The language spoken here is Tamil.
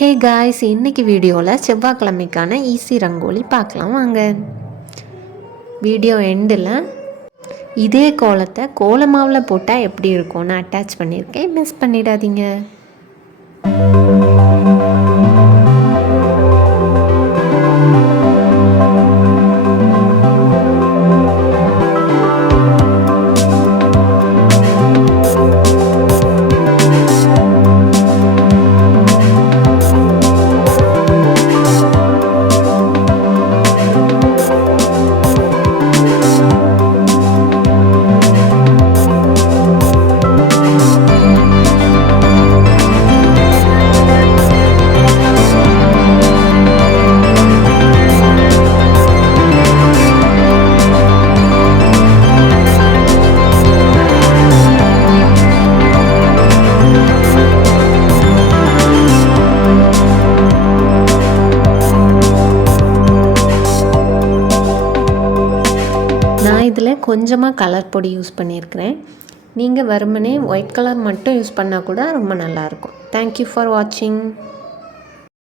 ஹே காய்ஸ் இன்றைக்கி வீடியோவில் செவ்வாய்க்கிழமைக்கான ஈஸி ரங்கோலி பார்க்கலாம் வாங்க. வீடியோ எண்டில் இதே கோலத்தை கோலமாவில் போட்டால் எப்படி இருக்கும்னு அட்டாச் பண்ணியிருக்கேன். மிஸ் பண்ணிடாதீங்க. இதில் கொஞ்சமாக கலர் பொடி யூஸ் பண்ணியிருக்கிறேன். நீங்கள் வெறுமனே ஒயிட் கலர் மட்டும் யூஸ் பண்ணால் கூட ரொம்ப நல்லாயிருக்கும் தேங்க்யூ ஃபார் வாட்சிங்